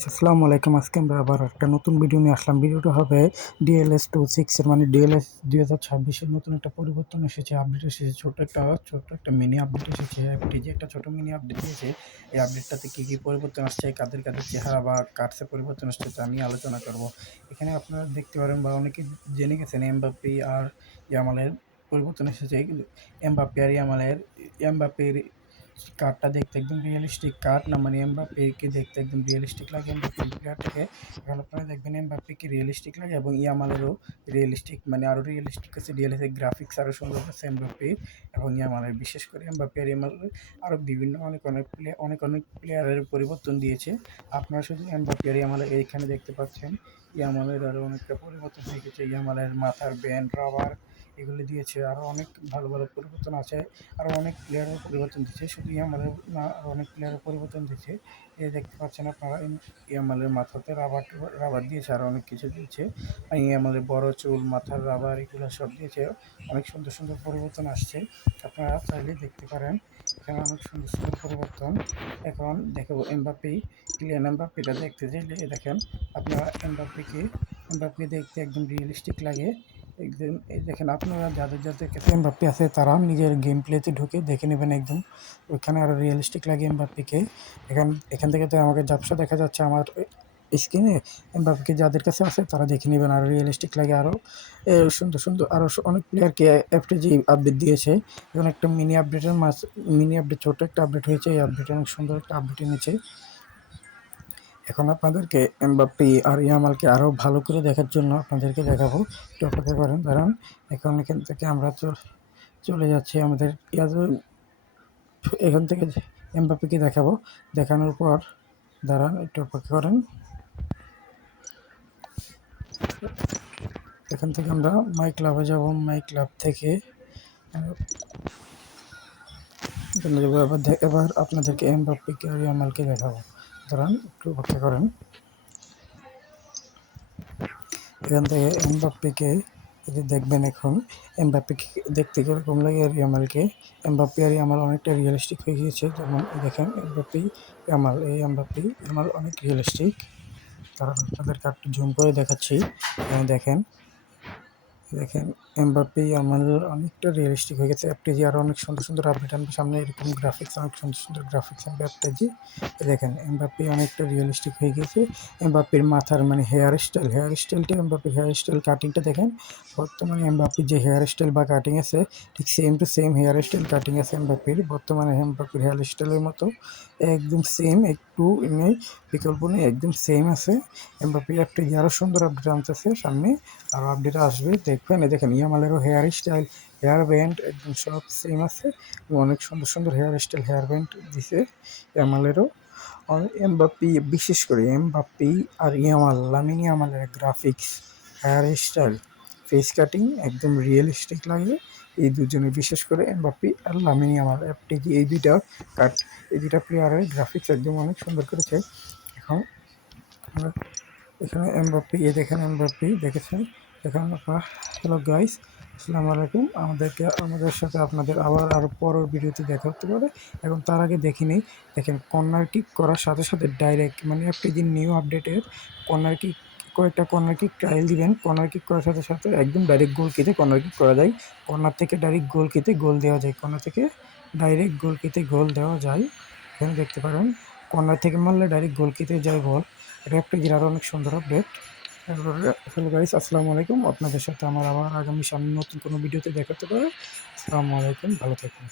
Guys, আসসালামু আলাইকুম। আজকে আমরা আবার একটা নতুন ভিডিও নিয়ে আসলাম। ভিডিওটা হবে ডিএলএস 26 এর, মানে ডিএলএস 2026 এর নতুন একটা পরিবর্তন এসেছে, আপডেট এসেছে। ছোট একটা মিনি আপডেট এসেছে। অ্যাপটি যে একটা ছোট মিনি আপডেট দিয়েছে, এই আপডেটটাতে কি কি পরিবর্তন আসছে, কাদের চেহারা বা কার্ডসে পরিবর্তন আসছে তা নিয়ে আলোচনা করব। এখানে আপনারা দেখতে পারেন বা অনেকে জেনে গেছেন, এমবাপ্পে আর ইয়ামালের পরিবর্তন এসেছে। এমবাপ্পে আর এমবাপ্পের কার্ডটা দেখতে একদম রিয়েলিস্টিক কার্ড না, মানে এমবাপ্পেকে দেখতে একদম রিয়েলিস্টিক লাগে। এমবাপ্পে প্লেয়ারটাকে এখন আপনারা দেখবেন এমবাপ্পেকে রিয়েলিস্টিক লাগে, এবং ইয়ামালেরও রিয়েলিস্টিক, মানে আরও রিয়েলিস্টিক আছে। ডিএলএসের গ্রাফিক্স আরও সুন্দর আছে এমবাপ্পে এবং ইয়ামালের। বিশেষ করে এমবাপ্পে আর ইয়ামালের আরও বিভিন্ন অনেক প্লেয়ারের পরিবর্তন দিয়েছে। আপনারা শুধু এমবাপ্পে আর ইয়ামালের এইখানে দেখতে পাচ্ছেন। ইয়ামালের আরও অনেকটা পরিবর্তন হয়ে গেছে। ইয়ামালের মাথার ব্যান্ড, রাবার এগুলি দিয়েছে। আরও অনেক ভালো ভালো পরিবর্তন আছে। আরও অনেক প্লেয়ারের পরিবর্তন দিচ্ছে, শুধু ইয়ামালের না, আরও অনেক প্লেয়ারের পরিবর্তন দিচ্ছে। এই দেখতে পাচ্ছেন আপনারা, ইয়ামালের মাথাতে রাবার দিয়েছে, আরও অনেক কিছু দিয়েছে। ইয়ামালের বড় চুল, মাথার রাবার, এগুলো সব দিয়েছে। অনেক সুন্দর সুন্দর পরিবর্তন আসছে, আপনারা চাইলে দেখতে পারেন। এখানে অনেক সুন্দর সুন্দর পরিবর্তন। এখন দেখাবো কিলিয়ান এমবাপ্পেটা দেখতে চাইলে দেখেন আপনারা, এমবাপ্পে দেখতে একদম রিয়েলিস্টিক লাগে একদম। এই দেখেন, আপনারা যাদের কাছে এমবাপ্পে আছে তারা নিজের গেম প্লেতে ঢুকে দেখে নেবেন একদম। ওইখানে আরও রিয়েলিস্টিক লাগে এমবাপ্পেকে। এখান থেকে তো আমাকে ঝাপসা দেখা যাচ্ছে আমার স্ক্রিনে। এমবাপ্পেকে যাদের কাছে আছে তারা দেখে নেবেন, আরও রিয়েলিস্টিক লাগে। আরও সুন্দর সুন্দর আরও অনেক প্লেয়ারকে অ্যাপটি যে আপডেট দিয়েছে, এখন একটা মিনি আপডেট, ছোট একটা আপডেট হয়েছে। এই আপডেটে অনেক সুন্দর একটা আপডেট এনেছে। এখন আপনাদেরকে এমবাপ্পে আর ইয়ামালকে আরও ভালো করে দেখার জন্য আপনাদেরকে দেখাবো, একটু অপেক্ষা করেন, দাঁড়ান। এখান থেকে আমরা চলে যাচ্ছি আমাদের এখান থেকে এমবাপ্পেকে দেখাবো। দেখানোর পর দাঁড়ান, একটু অপেক্ষা করেন। এখান থেকে আমরা মাই ক্লাবে যাব। মাই ক্লাব থেকে এবার আপনাদেরকে এমবাপ্পেকে আর ইয়ামালকে দেখাবো। দাঁড়ান, একটু অপেক্ষা করেন। এখান থেকে এমবাপ্পেকে দেখবেন। এখন এমবাপ্পেকে দেখতে কীরকম লাগে আর ইয়ামালকে। এমবাপ্পে আর ইয়ামাল অনেকটা রিয়েলিস্টিক হয়ে গিয়েছে। যেমন দেখেন, এমবাপ্পে ইয়ামাল অনেক রিয়েলিস্টিক। তারা আপনাদেরকে একটু জুম করে দেখাচ্ছি। দেখেন এমবাপ্পে আমাদের অনেকটা রিয়েলিস্টিক হয়ে গেছে। অ্যাপটি আরও অনেক সুন্দর সুন্দর আপডেট আনবে সামনে। এরকম গ্রাফিক্স, অনেক সুন্দর সুন্দর গ্রাফিক্স আনবে অ্যাপটি। দেখেন এমবাপ্পে অনেকটা রিয়েলিস্টিক হয়ে গেছে। এমবাপ্পের মাথার মানে হেয়ার স্টাইলটা, এমবাপ্পের হেয়ার স্টাইল কাটিংটা দেখেন। বর্তমানে এমবাপ্পের যে হেয়ার স্টাইল বা কাটিং আছে, ঠিক same to same hair style cutting আছে এমবাপ্পের। বর্তমানে এমবাপ্পের হেয়ার স্টাইলের মতো একদম সেম, একটু নেই বিকল্প নেই, একদম সেম আছে। এমবাপ্পে অ্যাপটি আরও সুন্দর আপডেট আনতেছে সামনে, আরও আপডেট আসবে দেখবেন। দেখেন ইয়ামালেরও হেয়ার স্টাইল, হেয়ার ব্যান্ড একদম সব সেম আছে। অনেক সুন্দর সুন্দর হেয়ার স্টাইল, হেয়ার ব্যান্ড দিছে ইয়ামালেরও। এমবাপ্পে, বিশেষ করে এমবাপ্পে আর লামিন ইয়ামালের graphics, hairstyle, face cutting একদম রিয়েলিস্টিক লাগে। এই দুজনে, বিশেষ করে এমবাপ্পে আর লামিন ইয়ামাল অ্যাপটি, এই দুইটা প্লেয়ারের গ্রাফিক্স একদম অনেক সুন্দর করেছে। এখন এখানে এমবাপ্পে, এমবাপ্পে দেখেছেন। এখন আপনার হ্যালো গাইস, আসসালামু আলাইকুম। আমাদের সাথে আপনাদের আবার আরও পরের ভিডিওতে দেখা হতে পারে। এখন তার আগে দেখে নিই। দেখেন, কর্নার কিক করার সাথে সাথে ডাইরেক্ট, মানে আপনি যে নিউ আপডেটের কয়েকটা কর্নার কিক ট্রায়াল দিবেন। কর্নার কিক করার সাথে সাথে একদম ডাইরেক্ট গোল কিতে কর্নার কিক করা যায়। কর্নার থেকে ডাইরেক্ট গোল কিতে গোল দেওয়া যায়। কর্নার থেকে ডাইরেক্ট গোল কিতে গোল দেওয়া যায়। এখানে দেখতে পারেন, কর্নার থেকে মারলে ডাইরেক্ট গোল কিতে যায় বল। এটা একটা আরও অনেক সুন্দর আপডেট। হ্যালো গাইস, আসসালামু আলাইকুম। আপনাদের সাথে আমার আবার সামনে নতুন কোনো ভিডিওতে দেখাতে পারে। আসসালামু আলাইকুম, ভালো থাকুন।